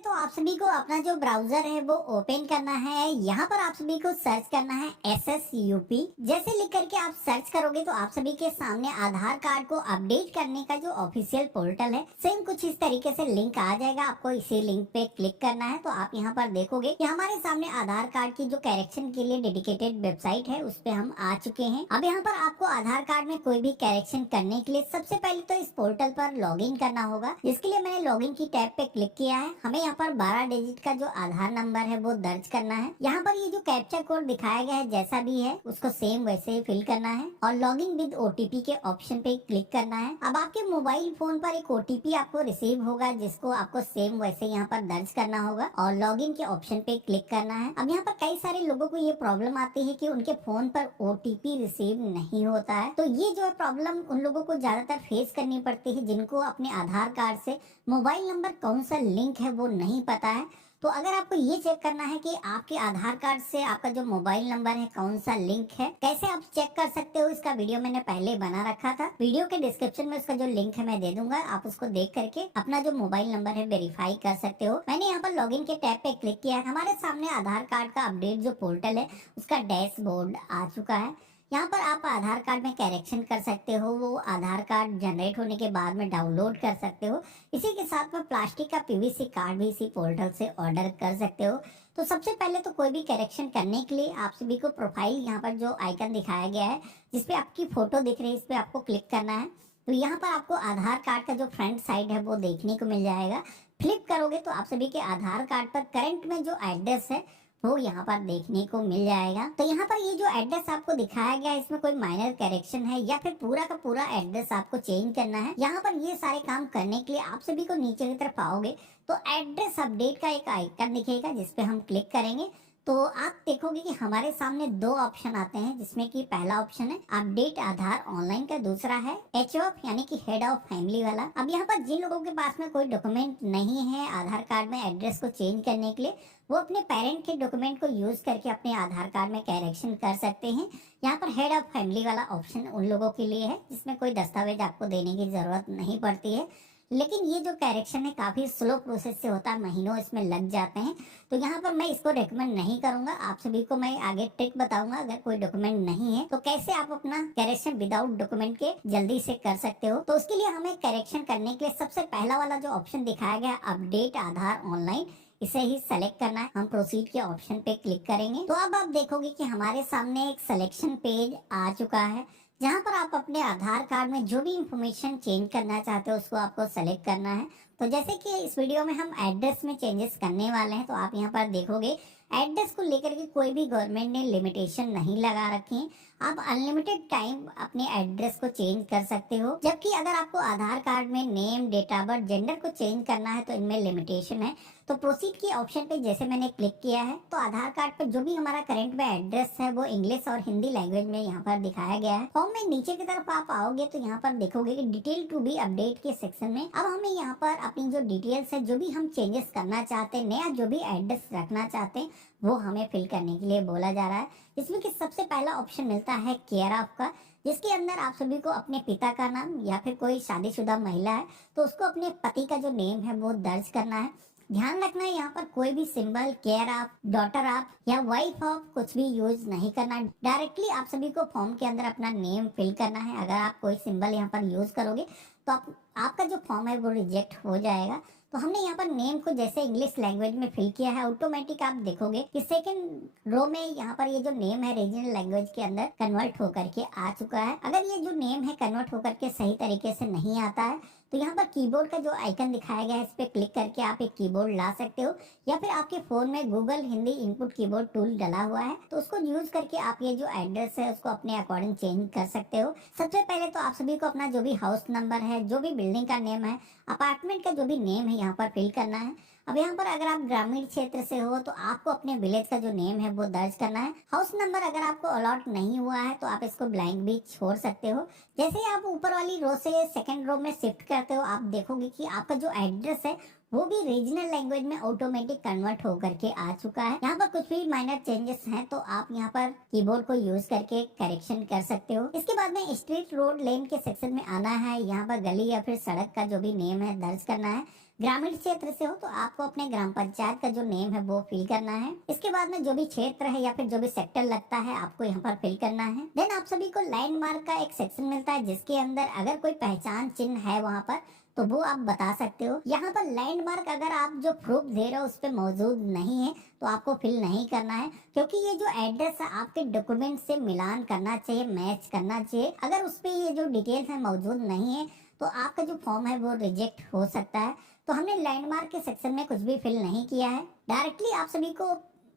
तो आप सभी को अपना जो ब्राउजर है वो ओपन करना है। यहाँ पर आप सभी को सर्च करना है SSUP। जैसे लिख करके आप सर्च करोगे तो आप सभी के सामने आधार कार्ड को अपडेट करने का जो ऑफिशियल पोर्टल है सेम कुछ इस तरीके से लिंक आ जाएगा। आपको इसी लिंक पे क्लिक करना है तो आप यहाँ पर देखोगे कि हमारे सामने आधार कार्ड की जो करेक्शन के लिए डेडिकेटेड वेबसाइट है उस पे हम आ चुके हैं। अब यहाँ पर आपको आधार कार्ड में कोई भी करेक्शन करने के लिए सबसे पहले तो इस पोर्टल पर लॉग इन करना होगा, जिसके लिए मैंने लॉग इन की टैब पे क्लिक किया है। हमें यहाँ पर 12 डिजिट का जो आधार नंबर है वो दर्ज करना है। यहाँ पर ये जो कैप्चा कोड दिखाया गया है जैसा भी है उसको सेम वैसे ही फिल करना है और लॉग इन विद OTP के ऑप्शन पे क्लिक करना है। अब आपके मोबाइल फोन पर एक OTP आपको रिसीव होगा जिसको आपको सेम वैसे यहाँ पर दर्ज करना होगा और लॉग इन के ऑप्शन पे क्लिक करना है। अब यहाँ पर कई सारे लोगों को ये प्रॉब्लम आती है कि उनके फोन पर OTP रिसीव नहीं होता है, तो ये जो है प्रॉब्लम उन लोगों को ज्यादातर फेस करनी पड़ती है जिनको अपने आधार कार्ड से मोबाइल नंबर कौन सा लिंक है वो नहीं पता है। तो अगर आपको ये चेक करना है कि आपके आधार कार्ड से आपका जो मोबाइल नंबर है कौन सा लिंक है, कैसे आप चेक कर सकते हो, इसका वीडियो मैंने पहले बना रखा था। वीडियो के डिस्क्रिप्शन में उसका जो लिंक है मैं दे दूंगा, आप उसको देख करके अपना जो मोबाइल नंबर है वेरीफाई कर सकते हो। मैंने यहाँ पर लॉगिन के टैब पे क्लिक किया है। हमारे सामने आधार कार्ड का अपडेट जो पोर्टल है उसका डैशबोर्ड आ चुका है। यहाँ पर आप आधार कार्ड में करेक्शन कर सकते हो, वो आधार कार्ड जनरेट होने के बाद में डाउनलोड कर सकते हो। इसी के साथ में प्लास्टिक का PVC कार्ड भी इसी पोर्टल से ऑर्डर कर सकते हो। तो सबसे पहले तो कोई भी करेक्शन करने के लिए आप सभी को प्रोफाइल यहाँ पर जो आइकन दिखाया गया है जिसपे आपकी फोटो दिख रही है इस पे आपको क्लिक करना है। तो यहाँ पर आपको आधार कार्ड का जो फ्रंट साइड है वो देखने को मिल जाएगा। फ्लिप करोगे तो आप सभी के आधार कार्ड पर करंट में जो एड्रेस है वो यहाँ पर देखने को मिल जाएगा। तो यहाँ पर ये जो एड्रेस आपको दिखाया गया है इसमें कोई माइनर करेक्शन है या फिर पूरा का पूरा एड्रेस आपको चेंज करना है। यहाँ पर ये सारे काम करने के लिए आप सभी को नीचे की तरफ आओगे तो एड्रेस अपडेट का एक आइकन दिखेगा जिसपे हम क्लिक करेंगे तो आप देखोगे कि हमारे सामने दो ऑप्शन आते हैं, जिसमें कि पहला ऑप्शन है अपडेट आधार ऑनलाइन का, दूसरा है HOF यानी कि हेड ऑफ फैमिली वाला। अब यहाँ पर जिन लोगों के पास में कोई डॉक्यूमेंट नहीं है आधार कार्ड में एड्रेस को चेंज करने के लिए, वो अपने पेरेंट के डॉक्यूमेंट को यूज करके अपने आधार कार्ड में करेक्शन कर सकते हैं। यहाँ पर हेड ऑफ फैमिली वाला ऑप्शन उन लोगों के लिए है जिसमें कोई दस्तावेज आपको देने की जरूरत नहीं पड़ती है। लेकिन ये जो करेक्शन है काफी स्लो प्रोसेस से होता है, महीनों इसमें लग जाते हैं, तो यहाँ पर मैं इसको रेकमेंड नहीं करूंगा। आप सभी को मैं आगे ट्रिक बताऊंगा अगर कोई डॉक्यूमेंट नहीं है तो कैसे आप अपना करेक्शन विदाउट डॉक्यूमेंट के जल्दी से कर सकते हो। तो उसके लिए हमें करेक्शन करने के लिए सबसे पहला वाला जो ऑप्शन दिखाया गया अपडेट आधार ऑनलाइन, इसे ही सेलेक्ट करना है। हम प्रोसीड के ऑप्शन पे क्लिक करेंगे तो अब आप देखोगे कि हमारे सामने एक सिलेक्शन पेज आ चुका है जहां पर आप अपने आधार कार्ड में जो भी इंफॉर्मेशन चेंज करना चाहते हो उसको आपको सेलेक्ट करना है। तो जैसे कि इस वीडियो में हम एड्रेस में चेंजेस करने वाले हैं तो आप यहाँ पर देखोगे एड्रेस को लेकर के कोई भी गवर्नमेंट ने लिमिटेशन नहीं लगा रखी है। आप अनलिमिटेड टाइम अपने एड्रेस को चेंज कर सकते हो, जबकि अगर आपको आधार कार्ड में name, date of birth, gender को चेंज करना है तो इनमें लिमिटेशन है। तो प्रोसीड के ऑप्शन पे जैसे मैंने क्लिक किया है तो आधार कार्ड पर जो भी हमारा करंट में एड्रेस है वो इंग्लिश और हिंदी लैंग्वेज में यहाँ पर दिखाया गया है। फॉर्म में नीचे की तरफ आप आओगे तो यहाँ पर देखोगे कि डिटेल टू बी अपडेट के सेक्शन में अब हमें यहाँ पर अपनी जो डिटेल्स है, जो भी हम चेंजेस करना चाहते हैं, नया जो भी एड्रेस रखना चाहते हैं वो हमें फिल करने के लिए बोला जा रहा है। इसमें कि सबसे पहला ऑप्शन मिलता है केयर ऑफ का, जिसके अंदर आप सभी को अपने पिता का नाम या फिर कोई शादीशुदा महिला है तो उसको अपने पति का जो नेम है वो दर्ज करना है। ध्यान रखना है यहाँ पर कोई भी symbol care of, daughter of या वाइफ ऑफ कुछ भी यूज नहीं करना। डायरेक्टली आप सभी को फॉर्म के अंदर अपना नेम फिल करना है। अगर आप कोई सिंबल यहाँ पर यूज करोगे तो आपका जो फॉर्म है वो रिजेक्ट हो जाएगा। तो हमने यहाँ पर नेम को जैसे इंग्लिश लैंग्वेज में फिल किया है, ऑटोमेटिक आप देखोगे कि सेकंड रो में यहाँ पर ये जो नेम है रीजनल लैंग्वेज के अंदर कन्वर्ट होकर के आ चुका है। अगर ये जो नेम है कन्वर्ट होकर के सही तरीके से नहीं आता है तो यहाँ पर कीबोर्ड का जो आइकन दिखाया गया है इस पे क्लिक करके आप एक कीबोर्ड ला सकते हो, या फिर आपके फोन में Google Hindi input keyboard tool डला हुआ है तो उसको यूज करके आप ये जो एड्रेस है उसको अपने अकॉर्डिंग चेंज कर सकते हो। सबसे पहले तो आप सभी को अपना जो भी हाउस नंबर है, जो भी बिल्डिंग का नेम है, अपार्टमेंट का जो भी नेम है यहाँ पर फिल करना है। अब यहाँ पर अगर आप ग्रामीण क्षेत्र से हो तो आपको अपने विलेज का जो नेम है वो दर्ज करना है। हाउस नंबर अगर आपको अलॉट नहीं हुआ है तो आप इसको ब्लैंक भी छोड़ सकते हो। जैसे ही आप ऊपर वाली रो से सेकंड रो में शिफ्ट करते हो आप देखोगे कि आपका जो एड्रेस है वो भी रीजनल लैंग्वेज में ऑटोमेटिक कन्वर्ट होकर के आ चुका है। यहाँ पर कुछ भी माइनर चेंजेस हैं तो आप यहाँ पर कीबोर्ड को यूज करके करेक्शन कर सकते हो। इसके बाद में स्ट्रीट, रोड, लेन के सेक्शन में आना है। यहाँ पर गली या फिर सड़क का जो भी नेम है दर्ज करना है। ग्रामीण क्षेत्र से हो तो आपको अपने ग्राम पंचायत का जो नेम है वो फिल करना है। इसके बाद में जो भी क्षेत्र है या फिर जो भी सेक्टर लगता है आपको यहाँ पर फिल करना है। देन आप सभी को लैंडमार्क का एक सेक्शन मिलता है जिसके अंदर अगर कोई पहचान चिन्ह है वहाँ पर तो वो आप बता सकते हो। यहाँ पर लैंडमार्क अगर आप जो प्रूफ दे रहे हो उस पर मौजूद नहीं है तो आपको फिल नहीं करना है, क्योंकि ये जो एड्रेस है आपके डॉक्यूमेंट से मिलान करना चाहिए, मैच करना चाहिए। अगर उस पे ये जो डिटेल्स है मौजूद नहीं है तो आपका जो फॉर्म है वो रिजेक्ट हो सकता है। तो हमने लैंडमार्क के सेक्शन में कुछ भी फिल नहीं किया है। डायरेक्टली आप सभी को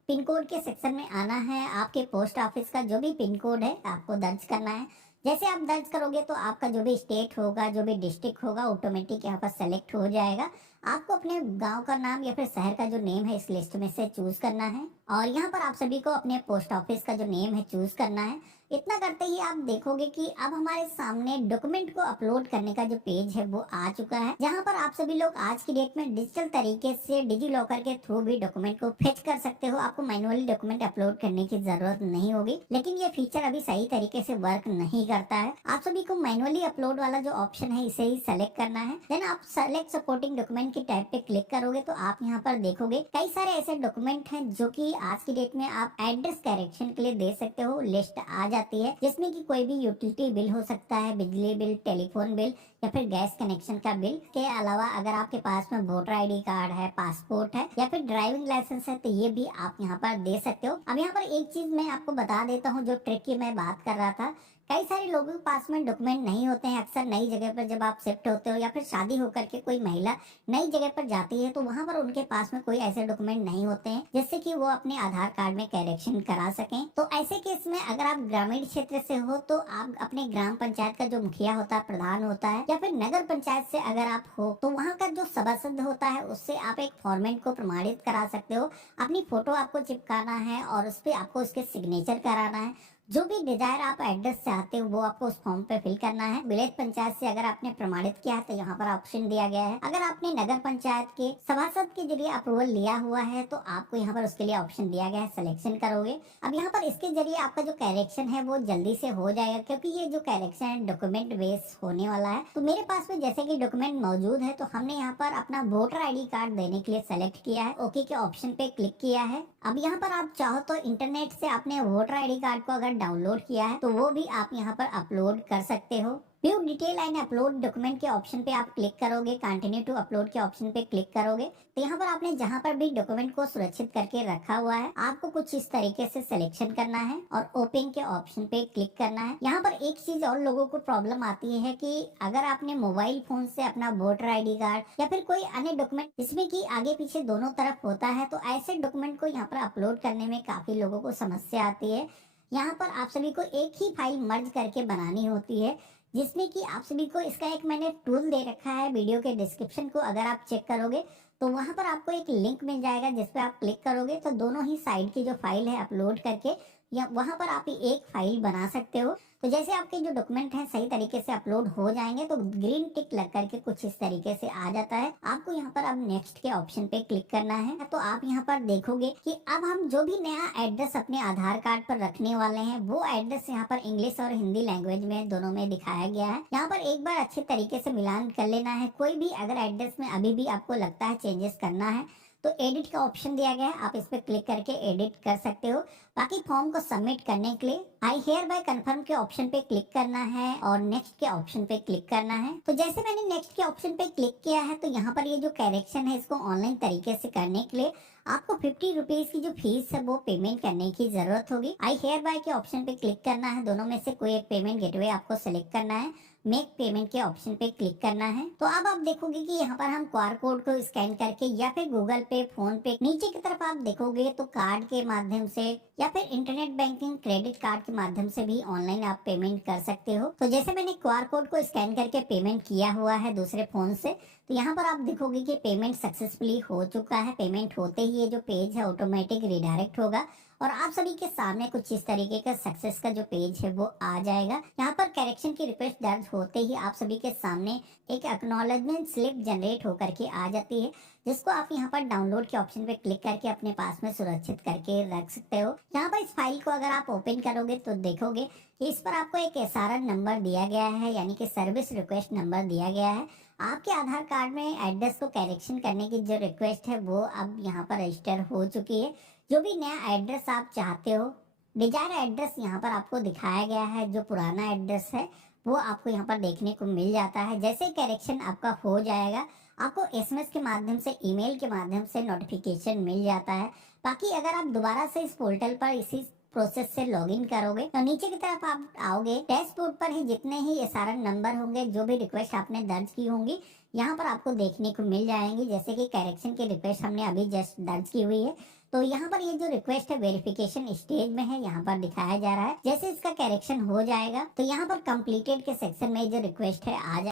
पिन कोड के सेक्शन में आना है। आपके पोस्ट ऑफिस का जो भी पिन कोड है आपको दर्ज करना है। जैसे आप दर्ज करोगे तो आपका जो भी स्टेट होगा, जो भी डिस्ट्रिक्ट होगा, ऑटोमेटिक यहाँ पर सेलेक्ट हो जाएगा। आपको अपने गांव का नाम या फिर शहर का जो नेम है इस लिस्ट में से चूज करना है और यहाँ पर आप सभी को अपने पोस्ट ऑफिस का जो नेम है चूज करना है। इतना करते ही आप देखोगे कि अब हमारे सामने डॉक्यूमेंट को अपलोड करने का जो पेज है वो आ चुका है, जहाँ पर आप सभी लोग आज की डेट में डिजिटल तरीके से डिजी लॉकर के थ्रू भी डॉक्यूमेंट को फेच कर सकते हो। आपको मैनुअली डॉक्यूमेंट अपलोड करने की जरूरत नहीं होगी, लेकिन ये फीचर अभी सही तरीके से वर्क नहीं करता है। आप सभी को मैनुअली अपलोड वाला जो ऑप्शन है इसे ही सेलेक्ट करना है। देन आप सेलेक्ट सपोर्टिंग डॉक्यूमेंट की टैब पे क्लिक करोगे तो आप यहाँ पर देखोगे कई सारे ऐसे डॉक्यूमेंट हैं जो कि आज की डेट में आप एड्रेस करेक्शन के लिए दे सकते हो। लिस्ट आ जाती है जिसमें कि कोई भी यूटिलिटी बिल हो सकता है, बिजली बिल, टेलीफोन बिल या फिर गैस कनेक्शन का बिल। के अलावा अगर आपके पास में वोटर आईडी कार्ड है, पासपोर्ट है या फिर ड्राइविंग लाइसेंस है तो ये भी आप यहाँ पर दे सकते हो। अब यहाँ पर एक चीज मैं आपको बता देता हूँ, जो ट्रिक की मैं बात कर रहा था। कई सारे लोगों के पास में डॉक्यूमेंट नहीं होते हैं। अक्सर नई जगह पर जब आप शिफ्ट होते हो या फिर शादी होकर के कोई महिला नई जगह पर जाती है तो वहां पर उनके पास में कोई ऐसे डॉक्यूमेंट नहीं होते हैं जिससे कि वो अपने आधार कार्ड में करेक्शन करा सकें। तो ऐसे केस में अगर आप ग्रामीण क्षेत्र से हो तो आप अपने ग्राम पंचायत का जो मुखिया होता है, प्रधान होता है या फिर नगर पंचायत से अगर आप हो तो वहाँ का जो सभासद होता है उससे आप एक फॉर्मेट को प्रमाणित करा सकते हो। अपनी फोटो आपको चिपकाना है और उस पर आपको उसके सिग्नेचर कराना है। जो भी डिजायर आप एड्रेस चाहते हो वो आपको उस फॉर्म पे फिल करना है। विलेज पंचायत से अगर आपने प्रमाणित किया है तो यहाँ पर ऑप्शन दिया गया है। अगर आपने नगर पंचायत के सभासद के जरिए अप्रूवल लिया हुआ है तो आपको यहाँ पर उसके लिए ऑप्शन दिया गया है, सिलेक्शन करोगे। अब यहाँ पर इसके जरिए आपका जो करेक्शन है वो जल्दी से हो जाएगा, क्योंकि ये जो करेक्शन है डॉक्यूमेंट बेस होने वाला है। तो मेरे पास में जैसे कि डॉक्यूमेंट मौजूद है तो हमने यहाँ पर अपना वोटर आई कार्ड देने के लिए सेलेक्ट किया है, ओके के ऑप्शन पे क्लिक किया है। अब यहाँ पर आप चाहो तो इंटरनेट से अपने वोटर आई कार्ड को अगर डाउनलोड किया है तो वो भी आप यहाँ पर अपलोड कर सकते हो। View detail and upload document के ऑप्शन पे आप क्लिक करोगे, कंटिन्यू टू अपलोड के ऑप्शन पे क्लिक करोगे तो यहाँ पर आपने जहाँ पर भी डॉक्यूमेंट को सुरक्षित करके रखा हुआ है आपको कुछ इस तरीके से सिलेक्शन करना है और ओपन के ऑप्शन पे क्लिक करना है। यहाँ पर एक चीज और लोगों को प्रॉब्लम आती है कि अगर आपने मोबाइल फोन से अपना वोटर आई कार्ड या फिर कोई अन्य डॉक्यूमेंट जिसमें कि आगे पीछे दोनों तरफ होता है तो ऐसे डॉक्यूमेंट को यहाँ पर अपलोड करने में काफी लोगों को समस्या आती है। यहाँ पर आप सभी को एक ही फाइल मर्ज करके बनानी होती है, जिसमें कि आप सभी को इसका एक मैंने टूल दे रखा है। वीडियो के डिस्क्रिप्शन को अगर आप चेक करोगे तो वहां पर आपको एक लिंक मिल जाएगा जिस पे आप क्लिक करोगे तो दोनों ही साइड की जो फाइल है अपलोड करके या वहां पर आप एक फाइल बना सकते हो। तो जैसे आपके जो डॉक्यूमेंट है सही तरीके से अपलोड हो जाएंगे तो ग्रीन टिक लग करके कुछ इस तरीके से आ जाता है। आपको यहाँ पर अब नेक्स्ट के ऑप्शन पे क्लिक करना है तो आप यहाँ पर देखोगे कि अब हम जो भी नया एड्रेस अपने आधार कार्ड पर रखने वाले हैं वो एड्रेस यहाँ पर इंग्लिश और हिंदी लैंग्वेज में दोनों में दिखाया गया है। यहाँ पर एक बार अच्छे तरीके से मिलान कर लेना है। कोई भी अगर एड्रेस में अभी भी आपको लगता है चेंजेस करना है तो एडिट का ऑप्शन दिया गया है, आप इस पे क्लिक करके एडिट कर सकते हो। बाकी फॉर्म को सबमिट करने के लिए आई हेयर बाय कन्फर्म के ऑप्शन पे क्लिक करना है और नेक्स्ट के ऑप्शन पे क्लिक करना है। तो जैसे मैंने नेक्स्ट के ऑप्शन पे क्लिक किया है तो यहाँ पर ये जो करेक्शन है इसको ऑनलाइन तरीके से करने के लिए आपको 50 रुपीज की जो फीस है वो पेमेंट करने की जरूरत होगी। आई हेयर बाय के ऑप्शन पे क्लिक करना है, दोनों में से कोई एक पेमेंट गेटवे आपको सेलेक्ट करना है, मेक पेमेंट के ऑप्शन पे क्लिक करना है। तो अब आप देखोगे कि यहाँ पर हम क्यूआर कोड को स्कैन करके या फिर गूगल पे, फोन पे, नीचे की तरफ आप देखोगे तो कार्ड के माध्यम से या फिर इंटरनेट बैंकिंग, क्रेडिट कार्ड के माध्यम से भी ऑनलाइन आप पेमेंट कर सकते हो। तो जैसे मैंने क्यूआर कोड को स्कैन करके पेमेंट किया हुआ है दूसरे फोन से तो यहाँ पर आप देखोगे कि पेमेंट सक्सेसफुली हो चुका है। पेमेंट होते ही ये जो पेज है ऑटोमेटिक रिडायरेक्ट होगा और आप सभी के सामने कुछ इस तरीके का सक्सेस का जो पेज है वो आ जाएगा। यहाँ पर करेक्शन की रिक्वेस्ट दर्ज होते ही आप सभी के सामने एक एक्नॉलेजमेंट स्लिप जनरेट होकर के आ जाती है, जिसको आप यहाँ पर डाउनलोड के ऑप्शन पे क्लिक करके अपने पास में सुरक्षित करके रख सकते हो। यहाँ पर इस फाइल को अगर आप ओपन करोगे तो देखोगे कि इस पर आपको एक SRN नंबर दिया गया है, यानी कि सर्विस रिक्वेस्ट नंबर दिया गया है। आपके आधार कार्ड में एड्रेस को करेक्शन करने की जो रिक्वेस्ट है वो अब यहाँ पर रजिस्टर हो चुकी है। जो भी नया एड्रेस आप चाहते हो, डिजायर एड्रेस यहाँ पर आपको दिखाया गया है। जो पुराना एड्रेस है वो आपको यहाँ पर देखने को मिल जाता है। जैसे करेक्शन आपका हो जाएगा, आपको एसएमएस के माध्यम से, ईमेल के माध्यम से नोटिफिकेशन मिल जाता है। बाकी अगर आप दोबारा से इस पोर्टल पर इसी प्रोसेस से लॉगिन करोगे तो नीचे की तरफ आप आओगे, डैशबोर्ड पर ही जितने ही एसआरएन नंबर होंगे, जो भी रिक्वेस्ट आपने दर्ज की होंगी, यहाँ पर आपको देखने को मिल जाएंगी। जैसे कि करेक्शन की रिक्वेस्ट हमने अभी जस्ट दर्ज की हुई है, तो यहाँ पर ये जो रिक्वेस्ट है वेरिफिकेशन स्टेज में है, यहाँ पर दिखाया जा रहा है। जैसे इसका करेक्शन हो जाएगा तो यहाँ पर कंप्लीटेड के सेक्शन में जो रिक्वेस्ट है आ